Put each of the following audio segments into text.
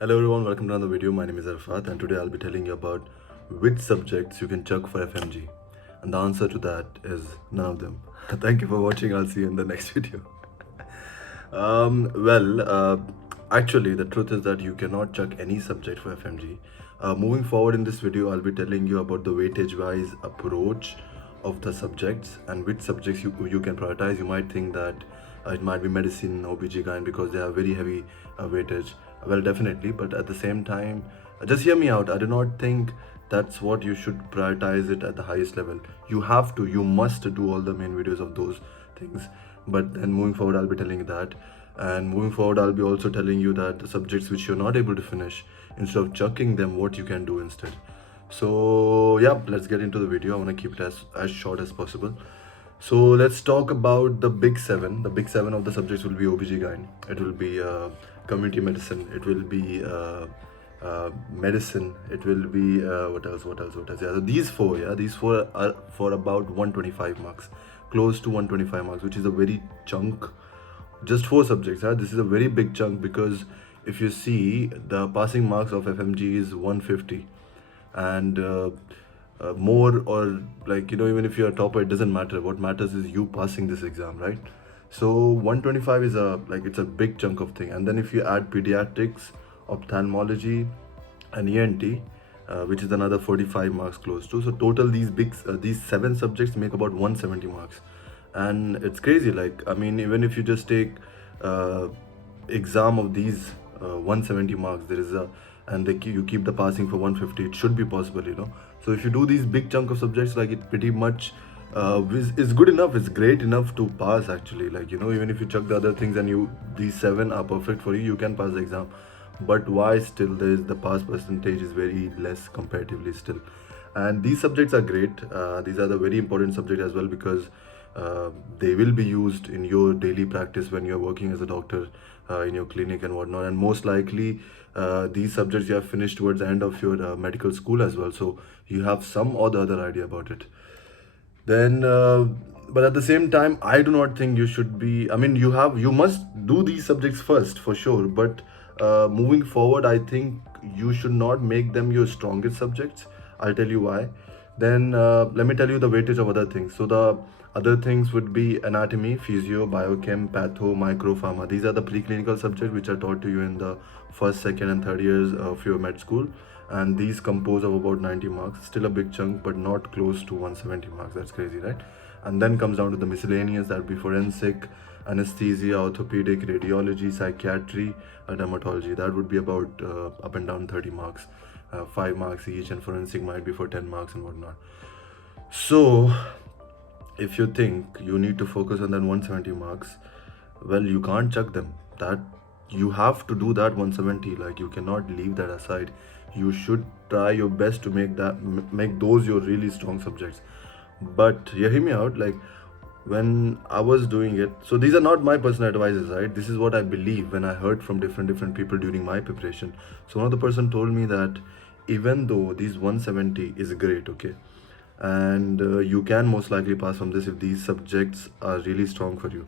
Hello everyone, welcome to another video. My name is Arafat and today I'll be telling you about which subjects you can chuck for FMG. And the answer to that is none of them. Thank you for watching. I'll see you in the next video. Um, well, uh, Actually, the truth is that you cannot chuck any subject for FMG. Moving forward in this video, I'll be telling you about the weightage-wise approach of the subjects and which subjects you can prioritize. You might think that it might be medicine, OBGYN because they have very heavy weightage. Well, definitely, but at the same time, just hear me out. I do not think that's what you should prioritize it at the highest level. You must do all the main videos of those things. But then moving forward, I'll be telling you that. And moving forward, I'll be also telling you that the subjects which you're not able to finish, instead of chucking them, what you can do instead. So yeah, let's get into the video. I want to keep it as short as possible. So let's talk about the big seven. The big seven of the subjects will be OBGYN. It will be community medicine. It will be medicine. It will be what else? What else? What else? Yeah, so these four are for about 125 marks, close to 125 marks, which is a very chunk. Just four subjects. This is a very big chunk because if you see the passing marks of FMG is 150, and more or even if you're a topper, it doesn't matter. What matters is you passing this exam, right? So 125 is it's a big chunk of thing. And then if you add pediatrics, ophthalmology, and ENT, which is another 45 marks close to. So total these seven subjects make about 170 marks, and it's crazy. Even if you just take exam of these 170 marks, there is a and you keep the passing for 150, it should be possible. So if you do these big chunk of subjects, it pretty much is good enough. It's great enough to pass actually. Even if you chuck the other things and these seven are perfect for you, you can pass the exam. But why still the pass percentage is very less comparatively still. And these subjects are great. These are the very important subject as well because they will be used in your daily practice when you're working as a doctor in your clinic and whatnot. And most likely these subjects you have finished towards the end of your medical school as well, so you have some or the other idea about it. Then but at the same time, I do not think you should be, you must do these subjects first for sure, but moving forward, I think you should not make them your strongest subjects. I'll tell you why. Then let me tell you the weightage of other things. So the other things would be anatomy, physio, biochem, patho, micropharma. These are the preclinical subjects which are taught to you in the first, second, and third years of your med school. And these compose of about 90 marks. Still a big chunk, but not close to 170 marks. That's crazy, right? And then comes down to the miscellaneous. That would be forensic, anesthesia, orthopedic, radiology, psychiatry, dermatology. That would be about up and down 30 marks, 5 marks each, and forensic might be for 10 marks and whatnot. So if you think you need to focus on that 170 marks, well, you can't chuck them. That you have to do that 170. You cannot leave that aside. You should try your best to make those your really strong subjects. But hear me out. When I was doing it, so these are not my personal advices, right? This is what I believe when I heard from different people during my preparation. So one of the person told me that even though these 170 is great, okay, and you can most likely pass from this if these subjects are really strong for you,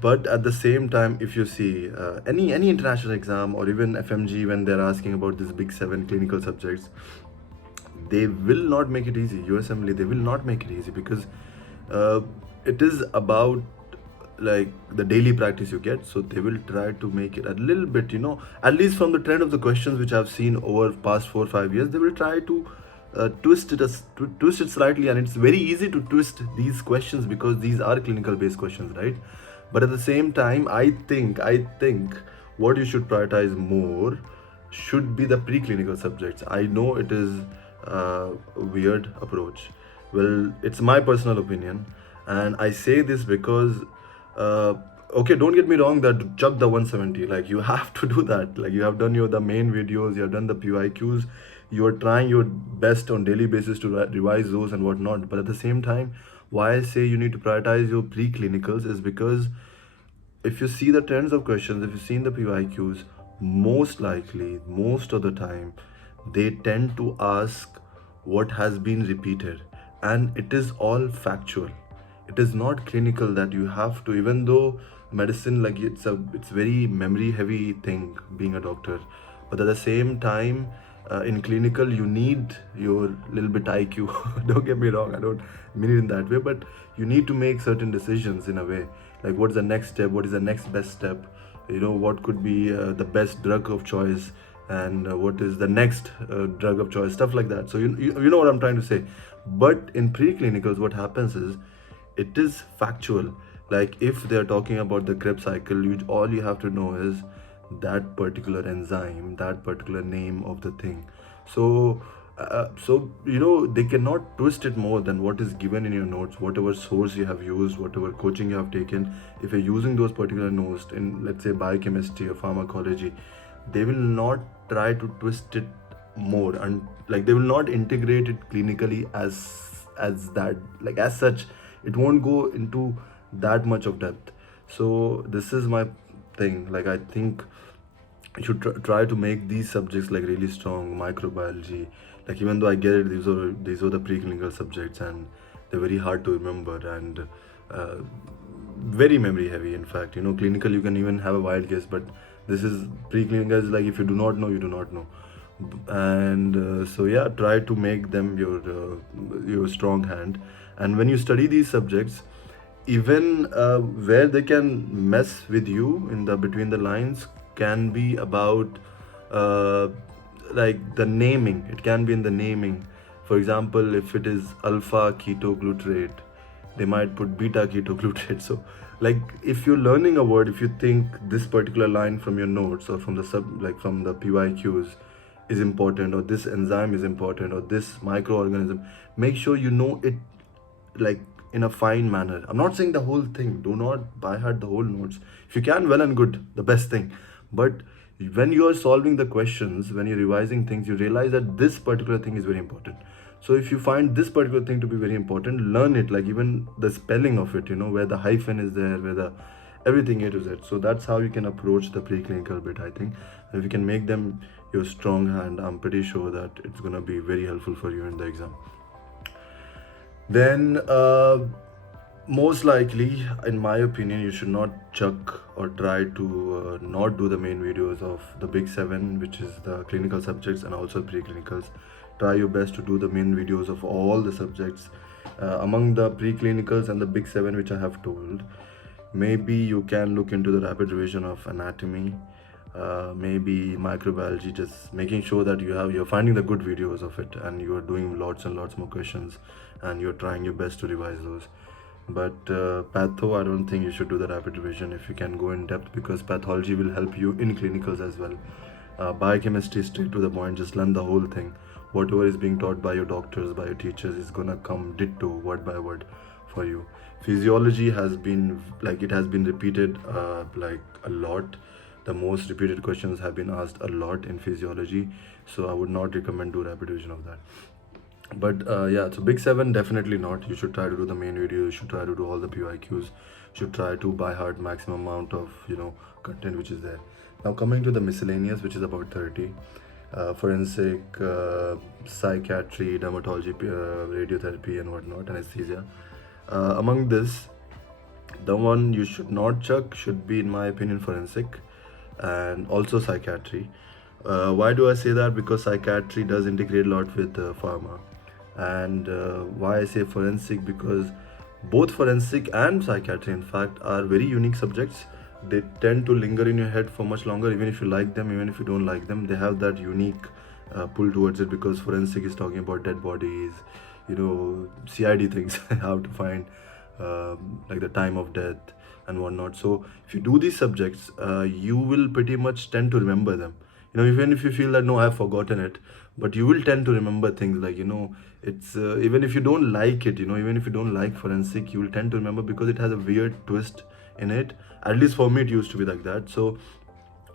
but at the same time, if you see any international exam or even FMG, when they're asking about these big seven clinical subjects, they will not make it easy. USMLE, they will not make it easy because it is about the daily practice you get. So they will try to make it a little bit, at least from the trend of the questions which I've seen over past 4 or 5 years, they will try to twist it slightly. And it's very easy to twist these questions because these are clinical based questions, right? But at the same time, I think what you should prioritize more should be the preclinical subjects. I know it is a weird approach. Well, it's my personal opinion, and I say this because okay, don't get me wrong that chuck the 170. You have to do that. You have done the main videos, you have done the PYQs, you are trying your best on daily basis to revise those and whatnot. But at the same time, why I say you need to prioritize your preclinicals is because if you see the trends of questions, if you've seen the PYQs, most likely, most of the time, they tend to ask what has been repeated, and it is all factual. It is not clinical that you have to, even though medicine, it's very memory heavy thing being a doctor, but at the same time, in clinical you need your little bit IQ. Don't get me wrong, I don't mean it in that way, but you need to make certain decisions in a way, like what's the next step, what is the next best step, what could be the best drug of choice, and what is the next drug of choice, stuff like that. So you know what I'm trying to say. But in preclinicals, what happens is it is factual. Like if they're talking about the Krebs cycle, all you have to know is that particular enzyme, that particular name of the thing. So they cannot twist it more than what is given in your notes, whatever source you have used, whatever coaching you have taken. If you're using those particular notes in, let's say, biochemistry or pharmacology, they will not try to twist it more, and like they will not integrate it clinically as that, like as such. It won't go into that much of depth. So this is my thing. Like I think you should try to make these subjects like really strong. Microbiology, like even though I get it, these are the preclinical subjects and they're very hard to remember, and uh, very memory heavy. In fact, clinical you can even have a wild guess, but this is preclinical is like if you do not know, you do not know. And so yeah, try to make them your strong hand. And when you study these subjects, even where they can mess with you in the between the lines can be about uh, like the naming. It can be in the naming. For example, if it is alpha ketoglutarate, they might put beta ketoglutarate. So like if you're learning a word, if you think this particular line from your notes or from the from the PYQs is important, or this enzyme is important, or this microorganism, make sure you know it like in a fine manner. I'm not saying the whole thing, do not by heart the whole notes. If you can, well and good, the best thing. But when you are solving the questions, when you're revising things, you realize that this particular thing is very important. So if you find this particular thing to be very important, learn it, like even the spelling of it, where the hyphen is there, where the everything A to Z. So that's how you can approach the preclinical bit, I think. And if you can make them your strong hand, I'm pretty sure that it's gonna be very helpful for you in the exam. Then most likely, in my opinion, you should not chuck or try to not do the main videos of the big 7, which is the clinical subjects and also preclinicals. Try your best to do the main videos of all the subjects. Among the preclinicals and the big 7 which I have told, maybe you can look into the rapid revision of anatomy, maybe microbiology, just making sure that you're finding the good videos of it and you're doing lots and lots more questions and you're trying your best to revise those. But patho, I don't think you should do the rapid revision if you can go in depth, because pathology will help you in clinicals as well. Biochemistry, straight to the point, just learn the whole thing. Whatever is being taught by your doctors, by your teachers, is gonna come ditto word by word for you. Physiology has been repeated like a lot. The most repeated questions have been asked a lot in physiology, so I would not recommend do rapid revision of that. But yeah, so big 7 definitely not. You should try to do the main video, you should try to do all the PYQs, you should try to by heart maximum amount of content which is there. Now coming to the miscellaneous, which is about 30, forensic, psychiatry, dermatology, radiotherapy and whatnot, anesthesia. Among this, the one you should not chuck should be, in my opinion, forensic and also psychiatry. Why do I say that? Because psychiatry does integrate a lot with pharma. And why I say forensic, because both forensic and psychiatry in fact are very unique subjects. They tend to linger in your head for much longer, even if you like them, even if you don't like them. They have that unique pull towards it, because forensic is talking about dead bodies, CID things, how to find like the time of death and whatnot. So if you do these subjects, you will pretty much tend to remember them. Even if you feel that no, I've forgotten it, but you will tend to remember things like, it's even if you don't like it, even if you don't like forensic, you will tend to remember because it has a weird twist in it. At least for me, it used to be like that. So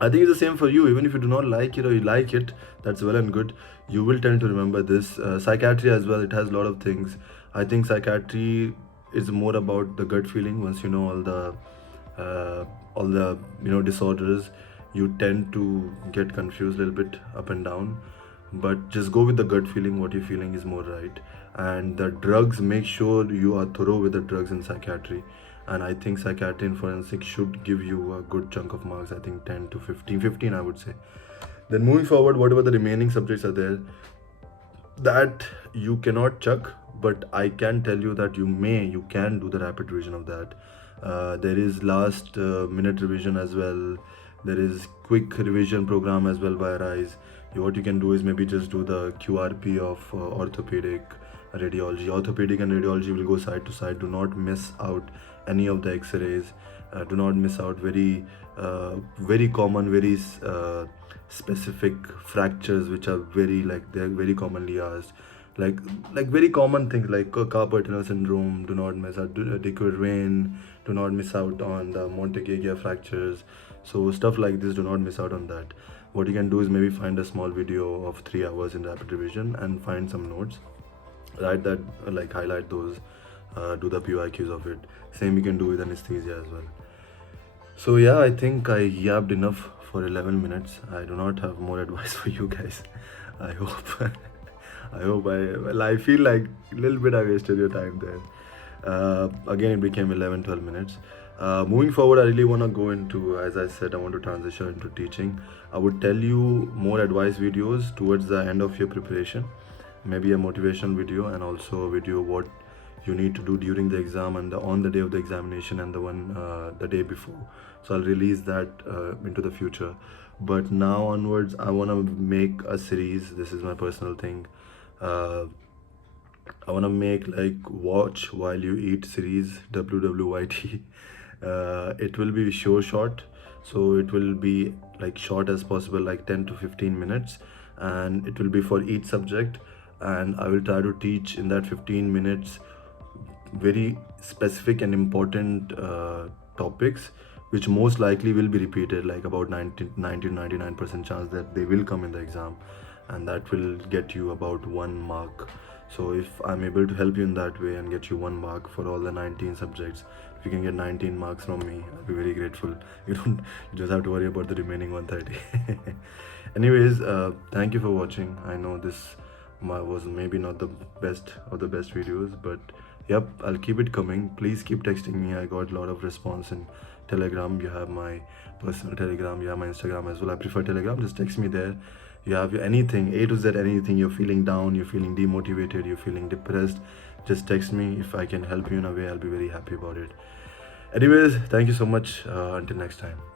I think it's the same for you. Even if you do not like it or you like it, that's well and good. You will tend to remember this. Psychiatry as well, it has a lot of things. I think psychiatry is more about the gut feeling. Once you know all the disorders, you tend to get confused a little bit up and down. But just go with the gut feeling. What you're feeling is more right. And the drugs, make sure you are thorough with the drugs in psychiatry. And I think psychiatry and forensic should give you a good chunk of marks. I think 10 to 15 I would say. Then moving forward, whatever the remaining subjects are there, that you cannot chuck, but I can tell you that you can do the rapid revision of that. There is last minute revision as well. There is quick revision program as well by Rise. What you can do is maybe just do the QRP of orthopedic, radiology. Orthopedic and radiology will go side to side. Do not miss out any of the X-rays. Do not miss out very common, very specific fractures which are they're very commonly asked, like very common things like carpal tunnel syndrome. Do not miss out Dickwood Rain. Do not miss out on the Montegagia fractures. So stuff like this, do not miss out on that. What you can do is maybe find a small video of 3 hours in rapid revision and find some notes, write that, like highlight those, do the PYQs of it. Same you can do with anesthesia as well. So yeah, I think I yapped enough for 11 minutes. I do not have more advice for you guys. I hope I feel like a little bit I wasted your time there. Again, it became 11-12 minutes. Moving forward, I really want to go into, as I said, I want to transition into teaching. I would tell you more advice videos towards the end of your preparation, maybe a motivational video, and also a video what you need to do during the exam and on the day of the examination, and the one the day before. So I'll release that into the future. But now onwards, I want to make a series. This is my personal thing. I want to make like watch while you eat series, WWYT. It will be short, so it will be like short as possible, like 10 to 15 minutes, and it will be for each subject. And I will try to teach in that 15 minutes very specific and important topics, which most likely will be repeated, like about 90-99% chance that they will come in the exam, and that will get you about 1 mark. So if I'm able to help you in that way and get you 1 mark for all the 19 subjects, if you can get 19 marks from me, I'll be very grateful. You don't just have to worry about the remaining 130. Anyways, thank you for watching. I know this was maybe not the best of the best videos, but yep, I'll keep it coming. Please keep texting me. I got a lot of response in Telegram. You have my personal Telegram, you have my Instagram as well. I prefer Telegram. Just text me there. You have anything, A to Z, anything. You're feeling down, you're feeling demotivated, you're feeling depressed, just text me. If I can help you in a way, I'll be very happy about it. Anyways, thank you so much. Until next time.